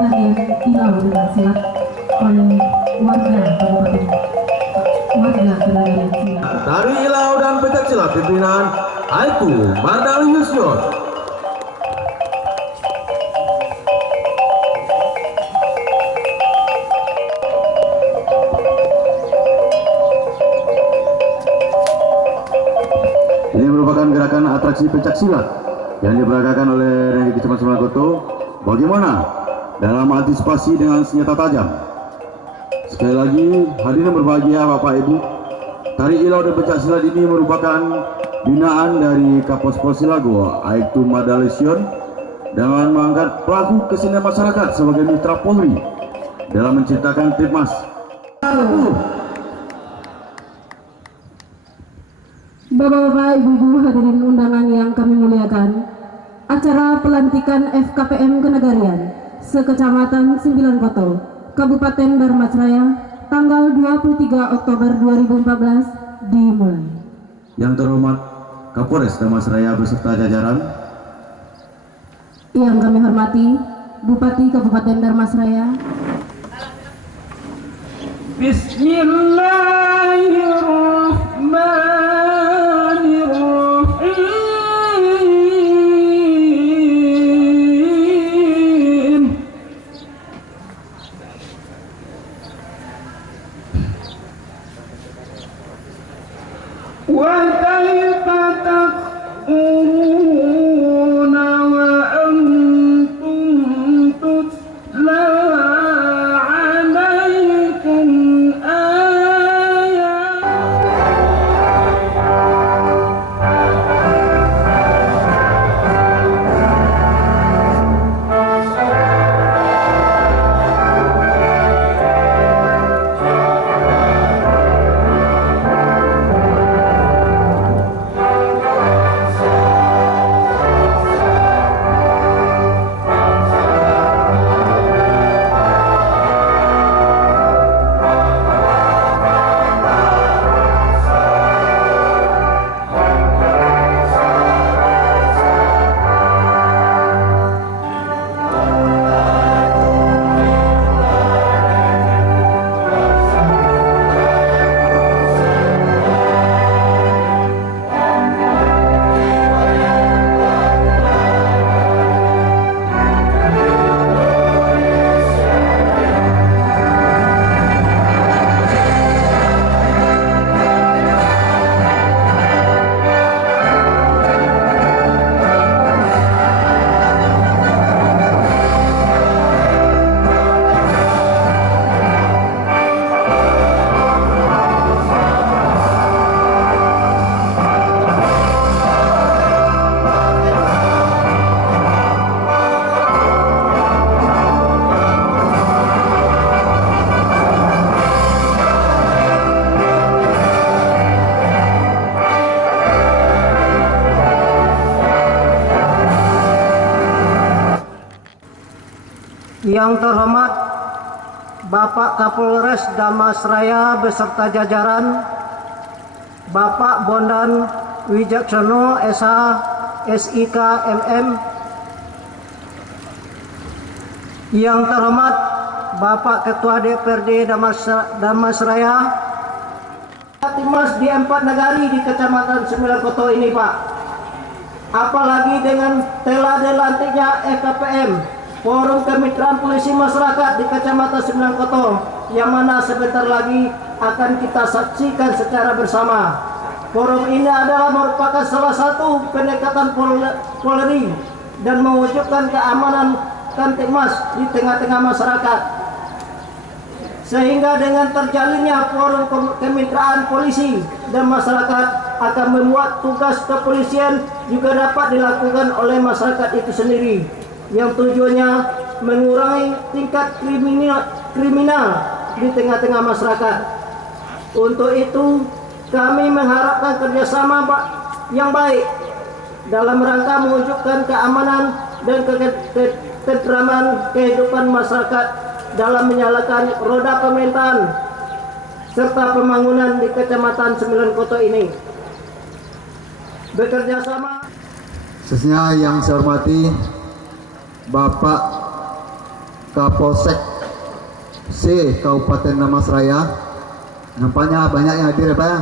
tarian Ilau dengan silat oleh warga Kenagaran Silat. Dari Ilau dan pencak silat pimpinan Aibtu Mardalius Yon. Ini merupakan gerakan atraksi pencak silat yang diperagakan oleh Renggik Kecamatan Sulakoto. Bagaimana dalam antisipasi dengan senjata tajam? Sekali lagi, hadirin berbahagia Bapak Ibu, tari Ilau dan pencak silat ini merupakan binaan dari Kapolres Silago, Aibtu Mardalius Yon, dengan mengangkat pelaku kesenian masyarakat sebagai mitra Polri dalam menciptakan Tipmas. Bapak-bapak, ibu-ibu hadirin undangan yang kami muliakan, acara pelantikan FKPM Kenagarian Sekecamatan Sembilankoto, Kabupaten Dharmasraya, tanggal 23 Oktober 2014 dimulai. Yang terhormat Kapolres Dharmasraya beserta jajaran, yang kami hormati Bupati Kabupaten Dharmasraya. Bismillahirrahmanirrahim. Wa kaifa takfuruna wa antum tutla alaikum ayat. Yang terhormat Bapak Kapolres Dharmasraya beserta jajaran, Bapak Bondan Wijaksono SH SIK MM. Yang terhormat Bapak Ketua DPRD Dharmasraya. Tipmas di 4 nagari di Kecamatan Sembilankoto ini, Pak. Apalagi dengan telah dilantiknya FKPM, Forum Kemitraan Polisi Masyarakat di Kecamatan Sembilankoto, yang mana sebentar lagi akan kita saksikan secara bersama. Forum ini adalah merupakan salah satu pendekatan Polri dan mewujudkan keamanan Kamtipmas di tengah-tengah masyarakat. Sehingga dengan terjalinnya forum kemitraan polisi dan masyarakat akan membuat tugas kepolisian juga dapat dilakukan oleh masyarakat itu sendiri, yang tujuannya mengurangi tingkat kriminal di tengah-tengah masyarakat. Untuk itu kami mengharapkan kerjasama yang baik dalam rangka mewujudkan keamanan dan ketentraman kehidupan masyarakat dalam menyalakan roda pemerintahan serta pembangunan di Kecamatan Sembilankoto ini. Bekerja sama. Selanjutnya yang saya hormati Bapak Kapolsek C Kabupaten Dharmasraya. Nampaknya banyak yang hadir ya Pak.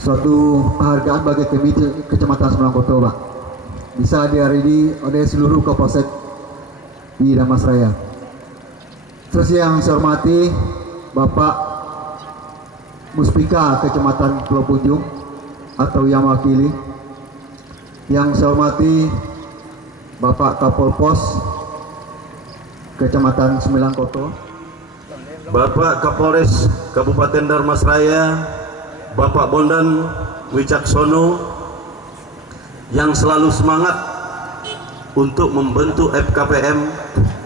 Suatu penghargaan bagi kami Kecamatan Sembilankoto Pak. Bisa dihadiri oleh seluruh Kapolsek di Dharmasraya. Terus yang saya hormati Bapak Muspika Kecamatan Pulau Punjung atau yang mewakili. Yang saya hormati Bapak Kapolpos Kecamatan Sembilankoto, Bapak Kapolres Kabupaten Dharmasraya, Bapak Bondan Wicaksono yang selalu semangat untuk membentuk FKPM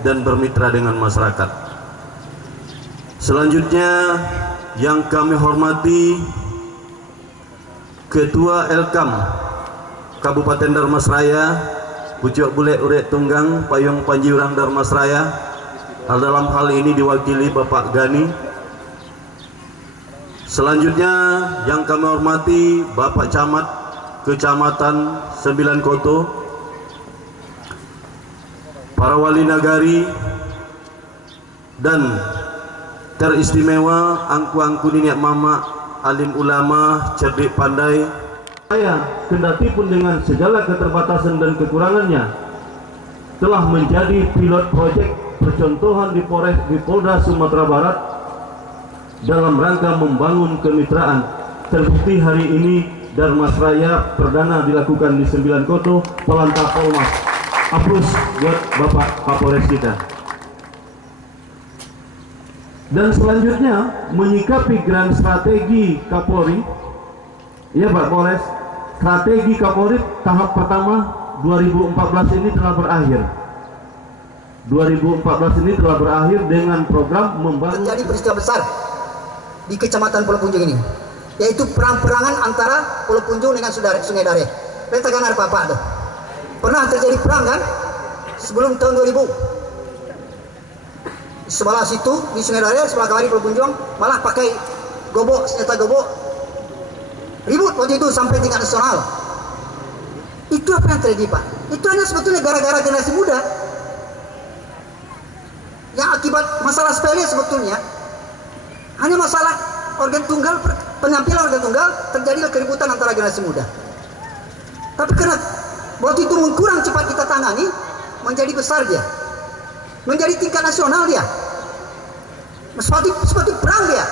dan bermitra dengan masyarakat. Selanjutnya yang kami hormati Ketua Elkam Kabupaten Dharmasraya, Pucuk Bule Urek Tunggang Payung Panjiurang Dharmasraya. Dalam hal ini diwakili Bapak Gani. Selanjutnya yang kami hormati Bapak Camat Kecamatan Sembilankoto, para wali nagari, dan teristimewa angku-angku niniak mama, alim ulama, cerdik pandai. Saya, kendati pun dengan segala keterbatasan dan kekurangannya, telah menjadi pilot proyek percontohan di Polda Sumatera Barat dalam rangka membangun kemitraan. Terbukti hari ini Dharmasraya perdana dilakukan di Sembilankoto, Polanta Polmas. Aplaus buat Bapak Kapolres kita. Dan selanjutnya menyikapi grand strategi Kapolri, ya Pak Polres, strategi Kapolri tahap pertama 2014 ini telah berakhir. 2014 ini telah berakhir dengan program membangun. Terjadi peristiwa besar di Kecamatan Pulau Punjung ini, yaitu perang-perangan antara Pulau Punjung dengan Sungai Dare. Retakan ada apa tuh? Pernah terjadi perang kan? Sebelum tahun 2000. Sebelah situ di Sungai Dare, sebelah kawari Pulau Punjung, malah pakai gobok, senjata gobok. Ribut waktu itu sampai tingkat nasional. Itu apa yang terjadi Pak? Itu hanya sebetulnya gara-gara generasi muda. Yang akibat masalah sepele sebetulnya hanya masalah organ tunggal, penampilan organ tunggal, terjadilah keributan antara generasi muda. Tapi karena waktu itu kurang cepat kita tangani, menjadi besar dia, menjadi tingkat nasional dia, seperti perang dia.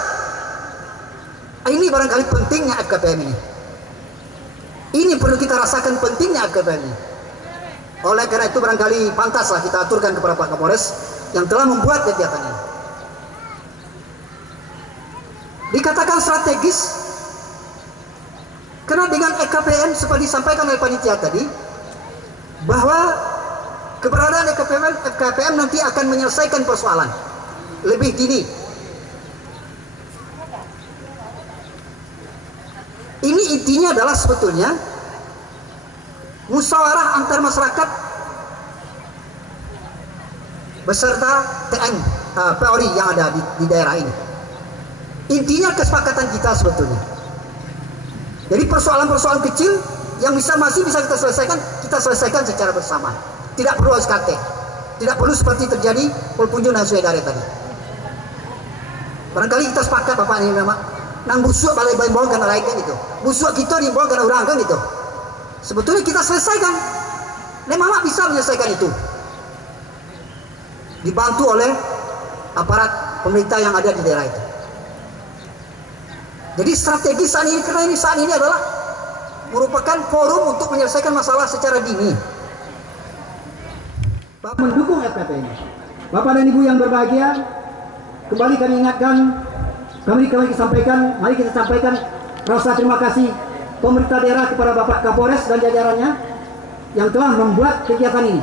Ini barangkali pentingnya FKPM ini. Ini perlu kita rasakan pentingnya FKPM ini. Oleh karena itu barangkali pantaslah kita aturkan kepada Pak Kapolres yang telah membuat kegiatan ini. Dikatakan strategis karena dengan EKPM seperti disampaikan oleh panitia tadi, bahwa keberadaan FKPM nanti akan menyelesaikan persoalan lebih dini. Ini intinya adalah sebetulnya musyawarah antar masyarakat beserta TN Polri yang ada di daerah ini. Intinya kesepakatan kita sebetulnya. Jadi persoalan-persoalan kecil yang masih bisa kita selesaikan secara bersama. Tidak perlu SKT, tidak perlu seperti terjadi Pulau Punjung dan Sungai Dare tadi. Barangkali kita sepakat Bapak ini memang nang busuk balai bawa kan lain kan itu. Busuk kita dibawa kan orang kan itu. Sebetulnya kita selesaikan. Memang bisa menyelesaikan itu. Dibantu oleh aparat pemerintah yang ada di daerah itu. Jadi strategi saat ini, karena saat ini adalah merupakan forum untuk menyelesaikan masalah secara dini. Mendukung FKPM. Bapak dan Ibu yang berbahagia, kembali kami ingatkan, mari kita sampaikan rasa terima kasih pemerintah daerah kepada Bapak Kapolres dan jajarannya yang telah membuat kegiatan ini.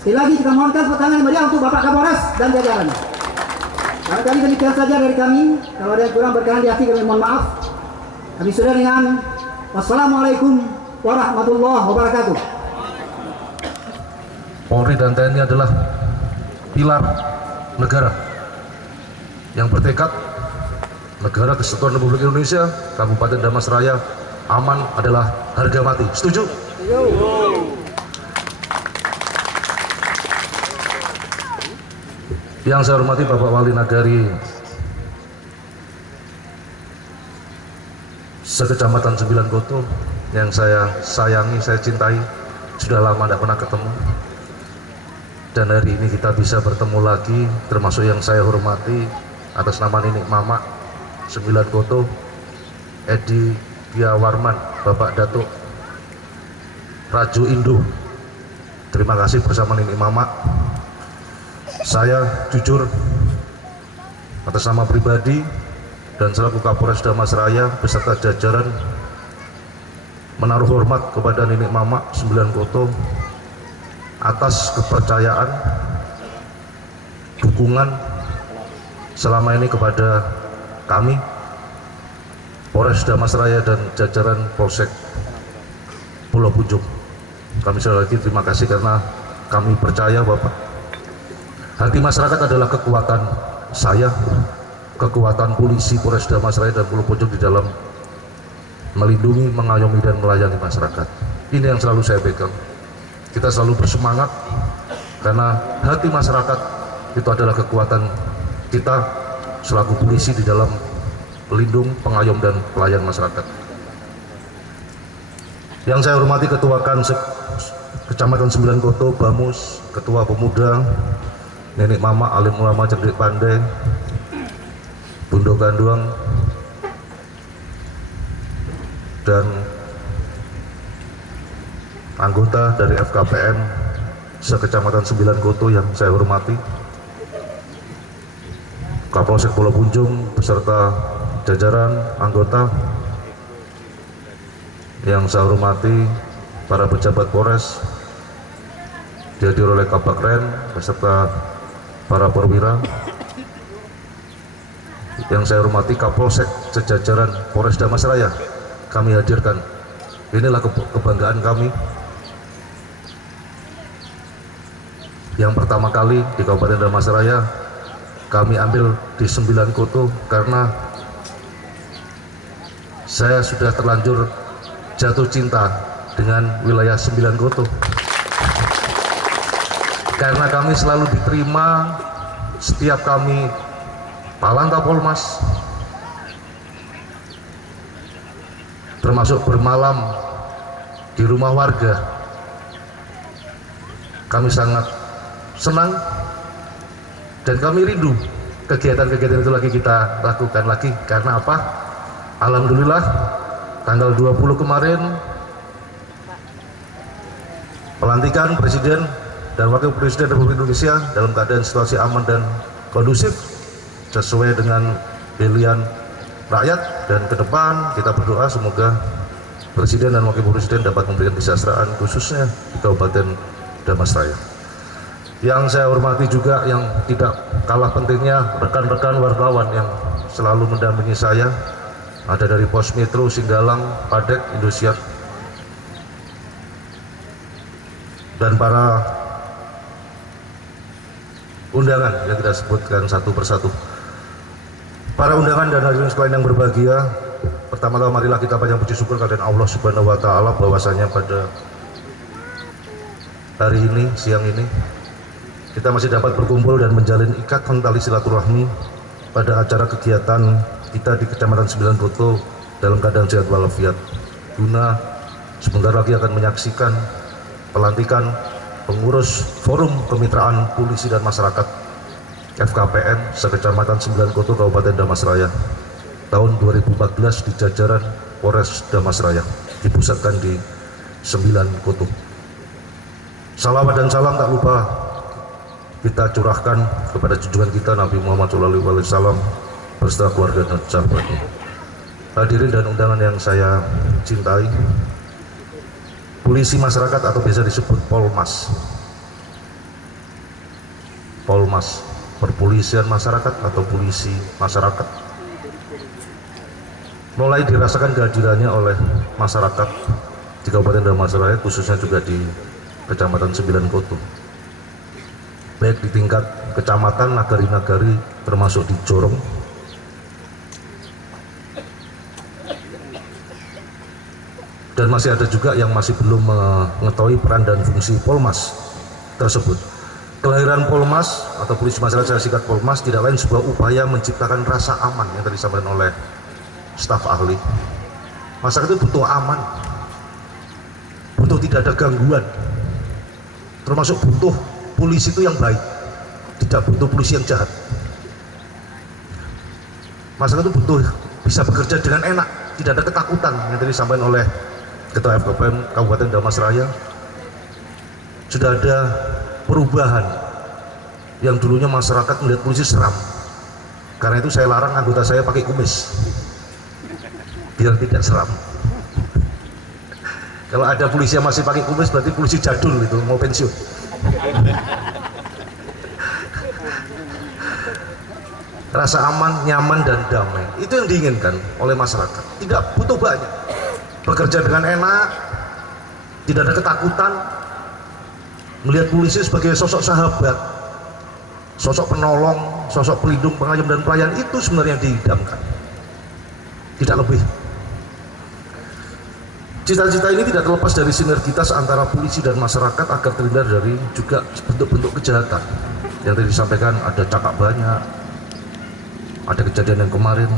Sekali lagi kita mohonkan tepuk tangan meriah untuk Bapak Kapolres dan jajarannya. Barangkali demikian saja dari kami. Kalau ada yang kurang berkenan di hati kami mohon maaf. Kami sudah dengan wassalamualaikum warahmatullahi wabarakatuh. Polri dan TNI adalah pilar negara yang bertekad negara kesatuan Republik Indonesia, Kabupaten Dharmasraya aman adalah harga mati. Setuju? Yang saya hormati Bapak Wali Nagari sekecamatan 9 Koto yang saya sayangi, saya cintai, sudah lama tidak pernah ketemu, dan hari ini kita bisa bertemu lagi, termasuk yang saya hormati atas nama Nenek Mama 9 Koto, Edi Gia Warman, Bapak Datuk Raju Indo. Terima kasih bersama Nenek Mama. Saya jujur atas nama pribadi dan selaku Kapolres Damasraya beserta jajaran menaruh hormat kepada Nenek Mama 9 Koto atas kepercayaan, dukungan selama ini kepada kami Polres Damasraya dan jajaran Polsek Pulau Punjung. Kami sekali lagi terima kasih karena kami percaya Bapak, hati masyarakat adalah kekuatan saya, kekuatan polisi Polres Damasraya dan Pulau Punjung di dalam melindungi, mengayomi dan melayani masyarakat. Ini yang selalu saya pegang. Kita selalu bersemangat karena hati masyarakat itu adalah kekuatan kita selaku polisi di dalam pelindung, pengayom dan pelayan masyarakat. Yang saya hormati Ketua Kansek Kecamatan 9 Koto, Bamus, Ketua Pemuda, Nenek Mama, Alim Ulama Cerdik Pandai, Bundo Ganduang, dan anggota dari FKPN sekecamatan 9 Koto yang saya hormati, Kapolsek Pulau Punjung beserta jajaran anggota yang saya hormati, para pejabat Polres dihadiri oleh Kabakren beserta para perwira. Yang saya hormati Kapolsek sejajaran Polres Damasraya, kami hadirkan. Inilah kebanggaan kami. Yang pertama kali di Kabupaten Damasraya kami ambil di 9 Koto karena saya sudah terlanjur jatuh cinta dengan wilayah 9 Koto. Karena kami selalu diterima setiap kami Palanta Polmas, termasuk bermalam di rumah warga. Kami sangat senang dan kami rindu kegiatan-kegiatan itu lagi kita lakukan lagi. Karena apa? Alhamdulillah tanggal 20 kemarin pelantikan Presiden dan Wakil Presiden Republik Indonesia dalam keadaan situasi aman dan kondusif sesuai dengan pilihan rakyat, dan ke depan kita berdoa semoga Presiden dan Wakil Presiden dapat memberikan kesejahteraan khususnya di Kabupaten Damasraya. Yang saya hormati juga yang tidak kalah pentingnya rekan-rekan wartawan yang selalu mendampingi saya, ada dari Pos Metro, Singgalang, Padek, Indosiar, dan para undangan yang kita sebutkan satu persatu. Para undangan dan hadirin sekalian yang berbahagia, pertama-tama marilah kita panjang puji syukur kepada Allah Subhanahu wa Ta'ala bahwasanya pada hari ini, siang ini, kita masih dapat berkumpul dan menjalin ikatan tali silaturahmi pada acara kegiatan kita di Kecamatan 9 Koto dalam keadaan sehat walafiat, guna sebentar lagi akan menyaksikan pelantikan pengurus Forum Kemitraan Polisi dan Masyarakat FKPN sekecamatan 9 Koto Kabupaten Damasraya tahun 2014 di jajaran Polres Damasraya, dipusatkan di 9 Koto. Salawat dan salam tak lupa kita curahkan kepada junjungan kita Nabi Muhammad SAW beserta keluarga dan sahabatnya. Hadirin dan undangan yang saya cintai, polisi masyarakat atau biasa disebut Polmas, perpolisian masyarakat atau polisi masyarakat, mulai dirasakan kehadirannya oleh masyarakat di Kabupaten Damasraya, khususnya juga di Kecamatan 9 Koto, baik di tingkat kecamatan, nagari-nagari, termasuk di Jorong, dan masih ada juga yang masih belum mengetahui peran dan fungsi Polmas tersebut. Kelahiran Polmas atau Polisi Masyarakat saya singkat Polmas tidak lain sebuah upaya menciptakan rasa aman yang tadi disampaikan oleh staf ahli. Masyarakat itu butuh aman, butuh tidak ada gangguan, termasuk butuh polisi itu yang baik, tidak butuh polisi yang jahat. Masyarakat itu butuh bisa bekerja dengan enak, tidak ada ketakutan yang tadi disampaikan oleh Ketua FKPM Kabupaten Damasraya. Sudah ada perubahan yang dulunya masyarakat melihat polisi seram. Karena itu saya larang anggota saya pakai kumis biar tidak seram. Kalau ada polisi yang masih pakai kumis berarti polisi jadul itu, mau pensiun. Rasa aman, nyaman dan damai itu yang diinginkan oleh masyarakat. Tidak butuh banyak, bekerja dengan enak, tidak ada ketakutan. Melihat polisi sebagai sosok sahabat, sosok penolong, sosok pelindung, pengayom dan pelayan, itu sebenarnya yang diidamkan, tidak lebih. Cita-cita ini tidak terlepas dari sinergitas antara polisi dan masyarakat agar terhindar dari juga bentuk-bentuk kejahatan yang tadi disampaikan. Ada cakap banyak, ada kejadian yang kemarin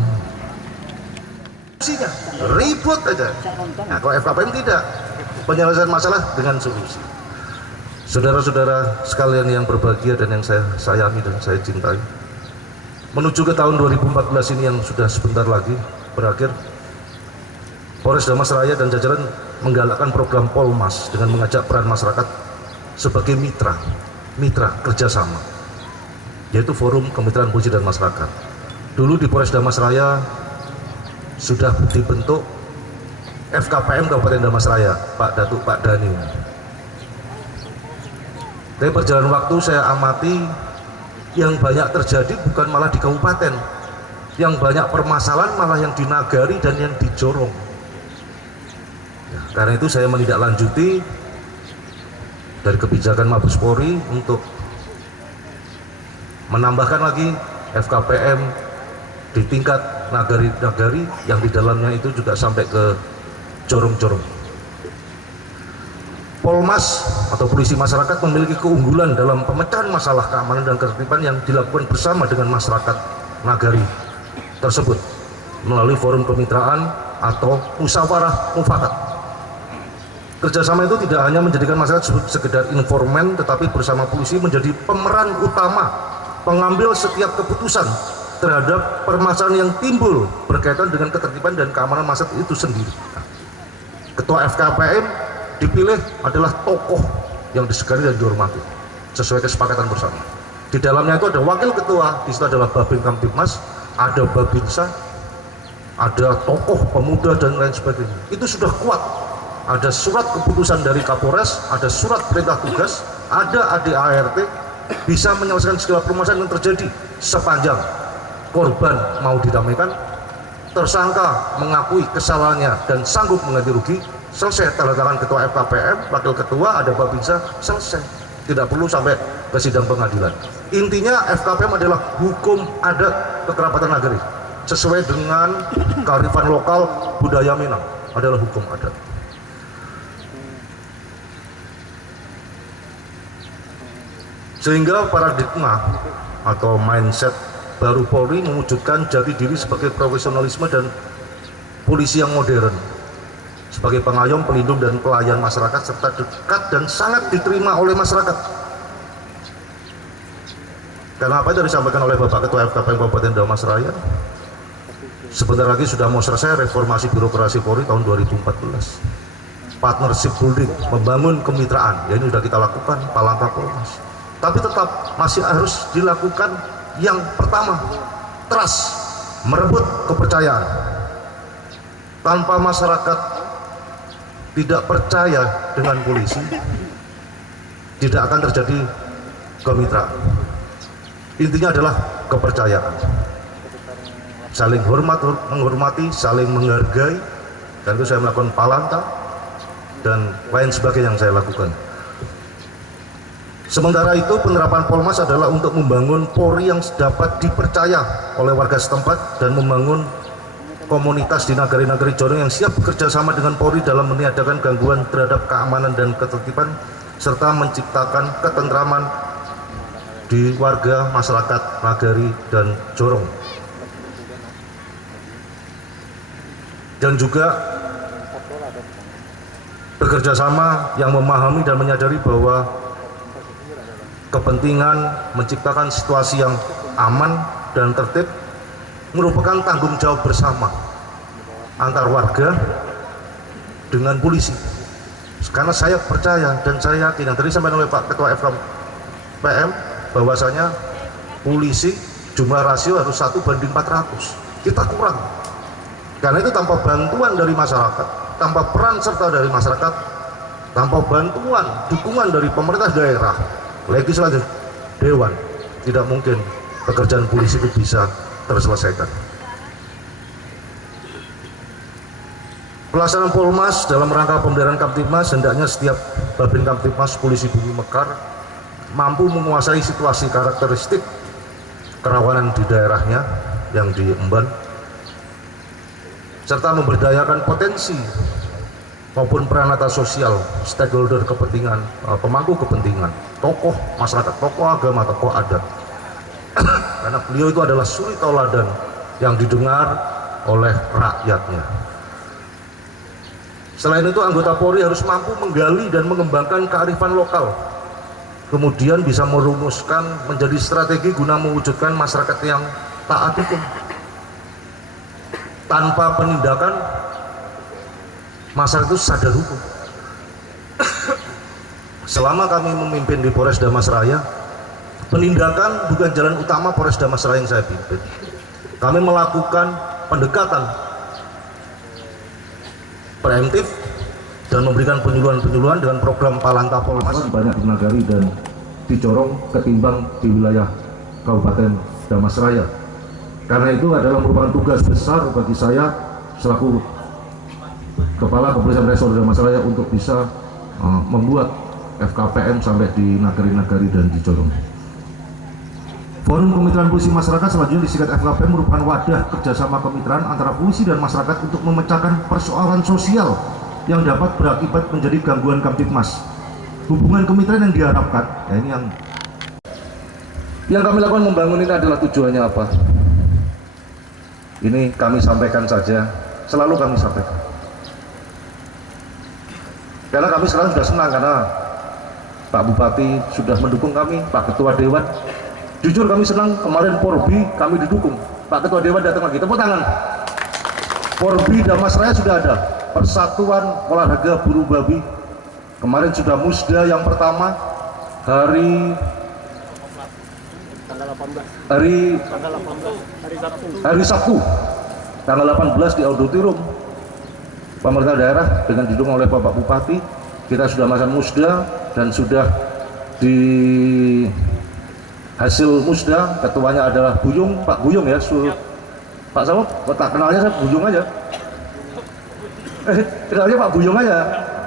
solusinya ribut aja. Nah, kalau FKPM tidak, penyelesaian masalah dengan solusi. Saudara-saudara sekalian yang berbahagia dan yang saya sayangi dan saya cintai, menuju ke tahun 2014 ini yang sudah sebentar lagi berakhir, Polres Damasraya dan jajaran menggalakkan program Polmas dengan mengajak peran masyarakat sebagai mitra kerjasama, yaitu Forum Kemitraan Polisi dan Masyarakat. Dulu di Polres Damasraya sudah dibentuk FKPM Kabupaten Damasraya, Pak Datuk Pak Dani. Dari perjalanan waktu saya amati yang banyak terjadi bukan malah di kabupaten, yang banyak permasalahan malah yang di nagari dan yang di Jorong. Ya, karena itu saya menindaklanjuti dari kebijakan Mabes Polri untuk menambahkan lagi FKPM di tingkat nagari-nagari yang di dalamnya itu juga sampai ke Jorong-Jorong. Polmas atau Polisi Masyarakat memiliki keunggulan dalam pemecahan masalah keamanan dan ketertiban yang dilakukan bersama dengan masyarakat nagari tersebut melalui forum kemitraan atau musyawarah mufakat. Kerjasama itu tidak hanya menjadikan masyarakat sekedar informan, tetapi bersama polisi menjadi pemeran utama pengambil setiap keputusan terhadap permasalahan yang timbul berkaitan dengan ketertiban dan keamanan masyarakat itu sendiri. Ketua FKPM dipilih adalah tokoh yang disegani dan dihormati sesuai kesepakatan bersama. Di dalamnya itu ada wakil ketua, di situ adalah Babin Kamtibmas, ada Babinsa, ada tokoh pemuda dan lain sebagainya. Itu sudah kuat. Ada surat keputusan dari Kapolres, ada surat perintah tugas, ada ADART, bisa menyelesaikan segala permasalahan yang terjadi sepanjang korban mau didamaikan, tersangka mengakui kesalahannya dan sanggup mengganti rugi. Selesai, tanda tangan ketua FKPM, wakil ketua, ada Babinsa, selesai. Tidak perlu sampai ke sidang pengadilan. Intinya FKPM adalah hukum adat kekerabatan nagari sesuai dengan kearifan lokal budaya Minang, adalah hukum adat. Sehingga paradigma atau mindset baru Polri mewujudkan jati diri sebagai profesionalisme dan polisi yang modern, sebagai pengayom, pelindung dan pelayan masyarakat, serta dekat dan sangat diterima oleh masyarakat. Karena apa itu disampaikan oleh Bapak Ketua FKPM Kabupaten Damasraya, sebentar lagi sudah mau selesai reformasi birokrasi Polri tahun 2014. Partnership building, membangun kemitraan, ya ini sudah kita lakukan, Palangka Polmas. Tapi tetap masih harus dilakukan yang pertama, trust, merebut kepercayaan. Tanpa masyarakat tidak percaya dengan polisi, tidak akan terjadi kemitraan. Intinya adalah kepercayaan, saling menghormati, saling menghargai. Dan itu saya melakukan Palangka dan lain sebagainya yang saya lakukan. Sementara itu penerapan Polmas adalah untuk membangun Polri yang dapat dipercaya oleh warga setempat dan membangun komunitas di nagari-nagari Jorong yang siap bekerja sama dengan Polri dalam meniadakan gangguan terhadap keamanan dan ketertiban serta menciptakan ketentraman di warga masyarakat Nagari dan Jorong. Dan juga bekerja sama yang memahami dan menyadari bahwa kepentingan menciptakan situasi yang aman dan tertib merupakan tanggung jawab bersama antar warga dengan polisi. Karena saya percaya dan saya yakin yang tadi disampaikan oleh Pak Ketua FKPM bahwasanya polisi jumlah rasio harus 1:400. Kita kurang. Karena itu tanpa bantuan dari masyarakat, tanpa peran serta dari masyarakat, tanpa bantuan, dukungan dari pemerintah daerah, legislatif, dewan, tidak mungkin pekerjaan polisi itu bisa terselesaikan. Pelaksanaan Polmas dalam rangka pemeliharaan Kamtibmas, hendaknya setiap Babin Kamtibmas Polisi Bumi Mekar mampu menguasai situasi karakteristik kerawanan di daerahnya yang diemban, serta memberdayakan potensi maupun peranata sosial, stakeholder kepentingan, pemangku kepentingan, tokoh masyarakat, tokoh agama, tokoh adat. Karena beliau itu adalah suri tauladan yang didengar oleh rakyatnya. Selain itu, anggota Polri harus mampu menggali dan mengembangkan kearifan lokal, kemudian bisa merumuskan menjadi strategi guna mewujudkan masyarakat yang taat hukum. Tanpa penindakan, masyarakat itu sadar hukum. Selama kami memimpin di Polres Damasraya, penindakan bukan jalan utama Polres Damasraya yang saya pimpin. Kami melakukan pendekatan preemptif dan memberikan penyuluhan-penyuluhan dengan program Palanta Polmas banyak di Nagari dan di Jorong ketimbang di wilayah Kabupaten Damasraya. Karena itu adalah merupakan tugas besar bagi saya selaku Kepala Kepolisian Resor Damasraya untuk bisa membuat FKPM sampai di Nagari-Nagari dan di Jorong. Forum Kemitraan Polisi Masyarakat selanjutnya disingkat FKPM merupakan wadah kerjasama kemitraan antara polisi dan masyarakat untuk memecahkan persoalan sosial yang dapat berakibat menjadi gangguan Kamtibmas. Hubungan kemitraan yang diharapkan, ya ini yang kami lakukan membangun ini adalah tujuannya apa? Ini kami sampaikan saja, selalu kami sampaikan. Karena kami sekarang sudah senang karena Pak Bupati sudah mendukung kami, Pak Ketua Dewan. Jujur kami senang, kemarin Porbi kami didukung, Pak Ketua Dewan datang lagi, tepuk tangan. Porbi Damasraya sudah ada, Persatuan Olahraga Buru Babi. Kemarin sudah musda yang pertama hari Sabtu tanggal 18 di auditorium pemerintah daerah dengan didukung oleh Bapak Bupati. Kita sudah melaksanakan musda dan sudah di hasil musda ketuanya adalah Buyung, Pak Buyung ya, Pak sama tak kenalnya saya Buyung aja. Kenalnya Pak Buyung aja,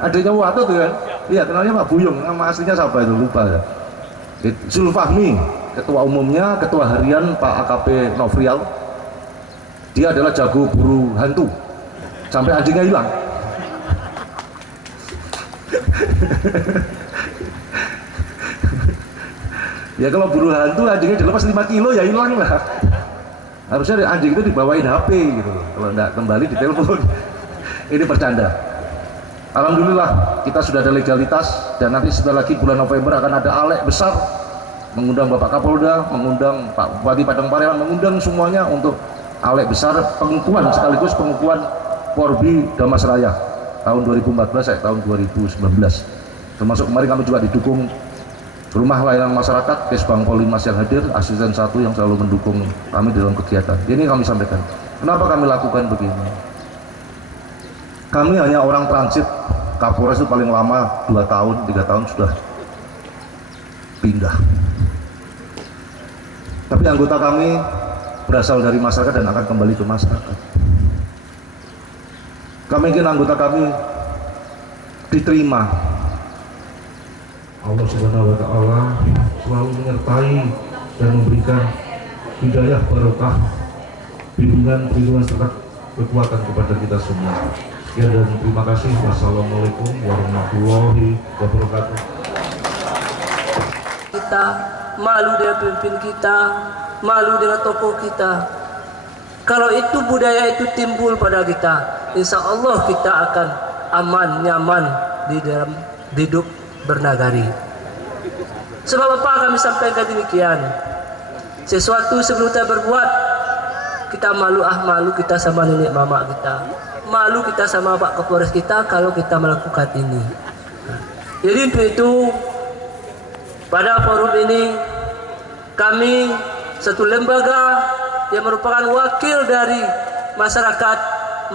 adiknya Wato tuh kan. Iya, kenalnya Pak Buyung, nama aslinya siapa itu lupa ya. Zulfahmi, ketua umumnya, ketua harian Pak AKP Novrial. Dia adalah jago buru hantu sampai anjingnya hilang. Ya kalau buru hantu anjingnya dilepas 5 kilo ya hilang lah. Harusnya anjing itu dibawain HP gitu. Kalau enggak kembali di telepon. Ini bercanda. Alhamdulillah kita sudah ada legalitas dan nanti setelah lagi bulan November akan ada alek besar mengundang Bapak Kapolda, mengundang Pak Bupati Padang Pariaman, mengundang semuanya untuk alek besar pengukuhan sekaligus pengukuhan Porbi Damasraya tahun 2014 tahun 2019. Termasuk kemarin kami juga didukung Rumah Layanan Masyarakat Kesbang Polimas yang hadir, asisten 1 yang selalu mendukung kami dalam kegiatan. Ini kami sampaikan. Kenapa kami lakukan begini? Kami hanya orang transit. Kapolres itu paling lama 2 tahun, 3 tahun sudah pindah. Tapi anggota kami berasal dari masyarakat dan akan kembali ke masyarakat. Kami ingin anggota kami diterima. Allah Subhanahu wa Ta'ala selalu menyertai dan memberikan hidayah barokah, bimbingan serta kekuatan kepada kita semua. Sekian dan terima kasih. Wassalamualaikum warahmatullahi wabarakatuh. Kita malu dengan pemimpin kita, malu dengan tokoh kita. Kalau itu budaya itu timbul pada kita, insya Allah kita akan aman, nyaman di dalam hidup bernagari. Sebab apa kami sampaikan demikian? Sesuatu sebelum kita berbuat, kita malu kita sama nenek mama kita, malu kita sama Pak Kapolres kita kalau kita melakukan ini. Jadi untuk itu pada forum ini kami satu lembaga yang merupakan wakil dari masyarakat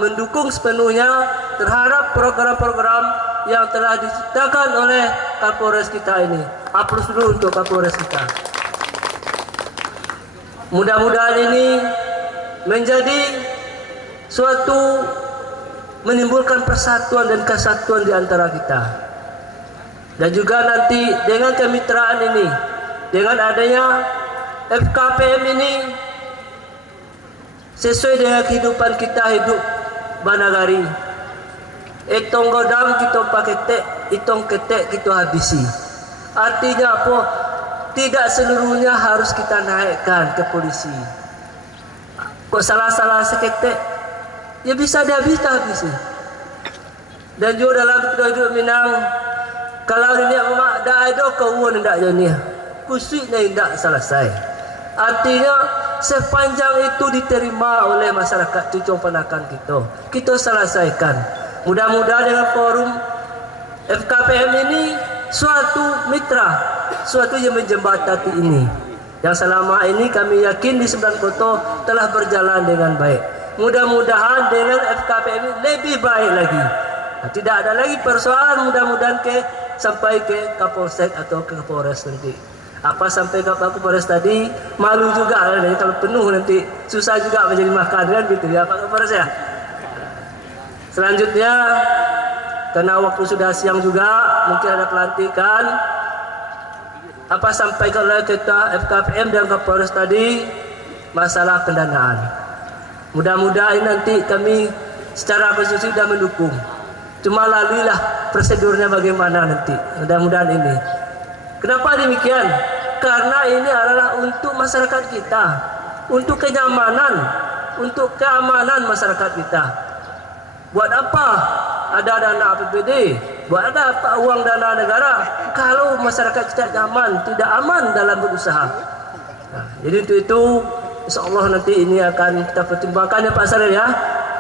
mendukung sepenuhnya terhadap program-program yang telah diciptakan oleh Kapolres kita ini. Aplaus dulu untuk Kapolres kita. Mudah-mudahan ini menjadi suatu menimbulkan persatuan dan kesatuan di antara kita. Dan juga nanti dengan kemitraan ini, dengan adanya FKPM ini, sesuai dengan kehidupan kita hidup banagari. Itong godam kita pakai tek, itong ketek kita habisi. Artinya apa? Tidak seluruhnya harus kita naikkan ke polisi. Kok salah-salah seketek, ya bisa dihabis-habisi. Dan juga dalam hidup Minang, kalau ini mak dah ada kawan ndak jadinya, kusik ndak selesai. Artinya sepanjang itu diterima oleh masyarakat cucung penakan kita selesaikan. Mudah-mudahan dengan forum FKPM ini suatu mitra, suatu yang menjembatani ini. Yang selama ini kami yakin di 9 kota telah berjalan dengan baik. Mudah-mudahan dengan FKPM ini lebih baik lagi. Nah, tidak ada lagi persoalan, mudah-mudahan sampai ke Kapolsek atau ke Kapolres nanti. Apa sampai ke Kapolres tadi malu juga kan, kalau penuh nanti susah juga menjadi makan kan gitu ya Pak Kapolres ya. Selanjutnya karena waktu sudah siang juga mungkin ada pelantikan. Apa sampai oleh kita FKPM dan Kapolres tadi masalah pendanaan. Mudah-mudahan nanti kami secara konstitusi sudah mendukung. Cuma laluilah prosedurnya bagaimana nanti. Mudah-mudahan ini. Kenapa demikian? Karena ini adalah untuk masyarakat kita, untuk kenyamanan, untuk keamanan masyarakat kita. Buat apa ada dana APBD? Buat apa uang dana negara kalau masyarakat tidak nyaman, tidak aman dalam berusaha? Nah, jadi untuk itu, insya Allah nanti ini akan kita pertimbangkan ya Pak Saril ya.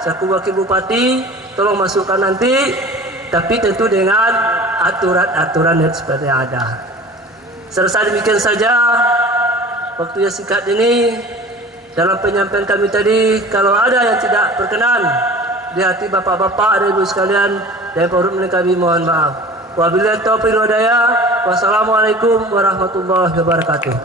Selaku Wakil Bupati, tolong masukkan nanti, tapi tentu dengan aturan-aturan yang seperti ada. Selesai demikian saja waktu yang singkat ini dalam penyampaian kami tadi. Kalau ada yang tidak berkenan di hati bapak-bapak dan ibu sekalian dan forum ini, kami mohon maaf. Wabillahi taufiq wal hidayah. Wassalamualaikum warahmatullahi wabarakatuh.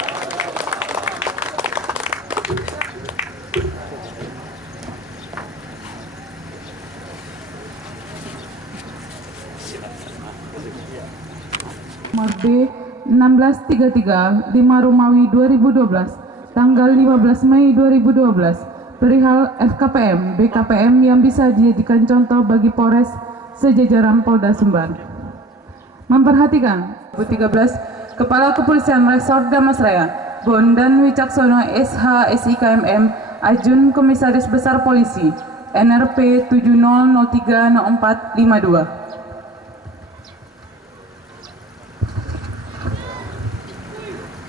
B 1633 5 Romawi 2012 tanggal 15 Mei 2012 perihal FKPM BKPM yang bisa dijadikan contoh bagi Polres sejajaran Polda Sumbar. Memperhatikan 2013 Kepala Kepolisian Resort Damasraya Bondan Wicaksono SH SIKMM Ajun Komisaris Besar Polisi NRP 70030452.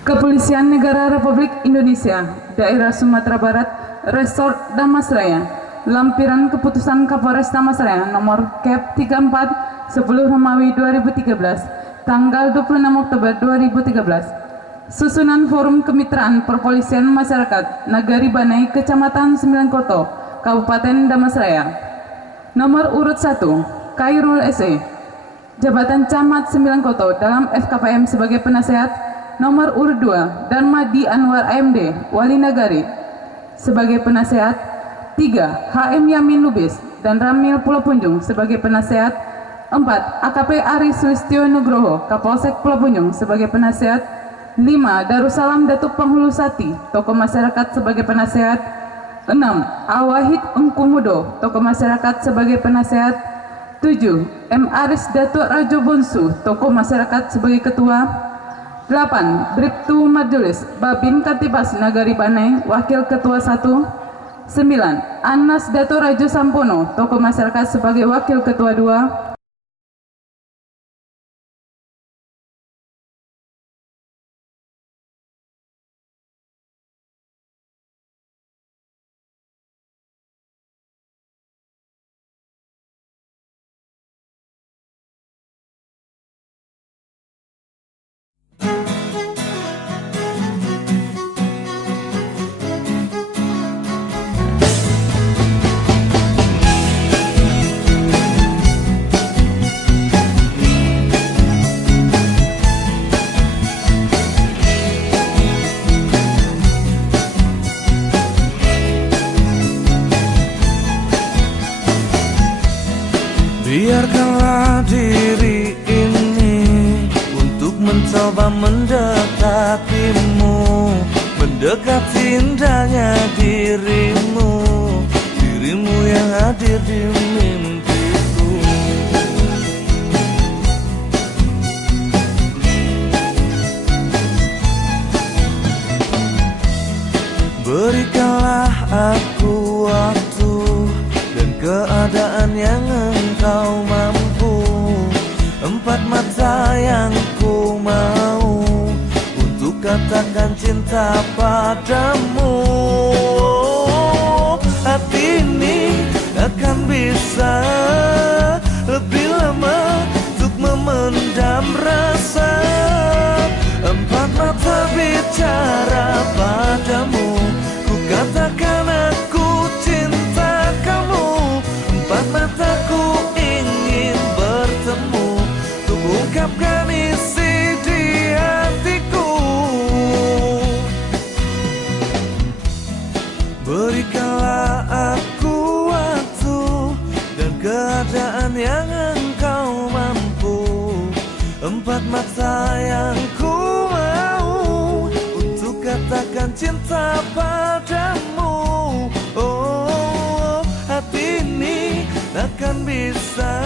Kepolisian Negara Republik Indonesia Daerah Sumatera Barat Resort Damasraya lampiran keputusan Kapolres Damasraya nomor Cap 34 10 Romawi 2013 tanggal 26 Oktober 2013 susunan forum kemitraan perpolisian masyarakat Nagari Banai Kecamatan 9 Koto Kabupaten Damasraya nomor urut 1 Khairul SE Jabatan Camat 9 Koto dalam FKPM sebagai penasehat. Nomor urut 2 Darmadi Anwar AMD Wali Nagari sebagai penasehat. 3 HM Yamin Lubis dan Ramil Pulau Punjung sebagai penasehat. 4 AKP Aris Sulistyo Nugroho Kapolsek Pulau Punjung sebagai penasehat. 5 Darussalam Datuk Penghulu Sati tokoh masyarakat sebagai penasehat. 6 Awahid Engkumudo tokoh masyarakat sebagai penasehat. 7 M Aris Datuk Rajo Bonsu tokoh masyarakat sebagai ketua. 8. Bribtu Majelis Babin Katipas Nagari Banai, Wakil Ketua 1. 9. Anas Dato Rajo Sampono, tokoh masyarakat sebagai Wakil Ketua 2. Biarkanlah diri ini untuk mencoba mendekatimu, mendekati indahnya dirimu, dirimu yang hadir di mimpiku. Berikanlah aku waktu dan keadaan yang engkau mampu, 4 mata yang ku mau untuk katakan cinta padamu. Hati ini akan bisa lebih lama untuk memendam rasa, 4 mata bicara padamu, ku katakan aku cinta kamu. 4 mataku ingin bertemu untuk ungkapkan isi di hatiku. Berikanlah aku waktu dan keadaan yang engkau mampu, 4 mata yang ku mau untuk katakan cinta padamu. Oh, hati ini takkan bisa